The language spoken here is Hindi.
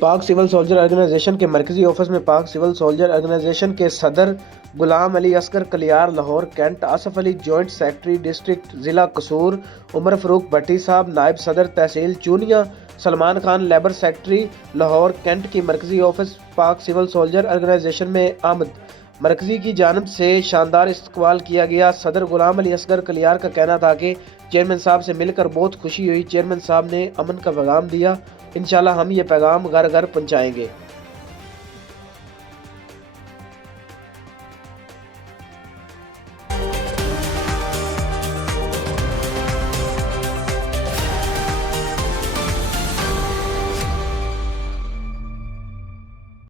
पाक सिविल सोल्जर ऑर्गेनाइजेशन के मरकजी ऑफिस में पाक सिविल सोल्जर ऑर्गेनाइजेशन के सदर Ghulam Ali Asghar Kaliyar Lahore cantt, Asif Ali joint secretary district ज़िला कसूर, उमर फ़रूक भट्टी साहब नायब सदर तहसील Chunian, Salman Khan labour secretary Lahore cantt की मरकजी ऑफिस पाक सिविल सोल्जर ऑर्गेनाइजेशन में आमद। मरकजी की जानब से शानदार इस्तकबाल किया गया। सदर गुलाम अली असगर कलियार का कहना था कि चेयरमैन साहब से मिलकर बहुत खुशी हुई। चेयरमैन साहब ने अमन का पैगाम दिया। इंशाल्लाह हम ये पैगाम घर घर पहुँचाएँगे।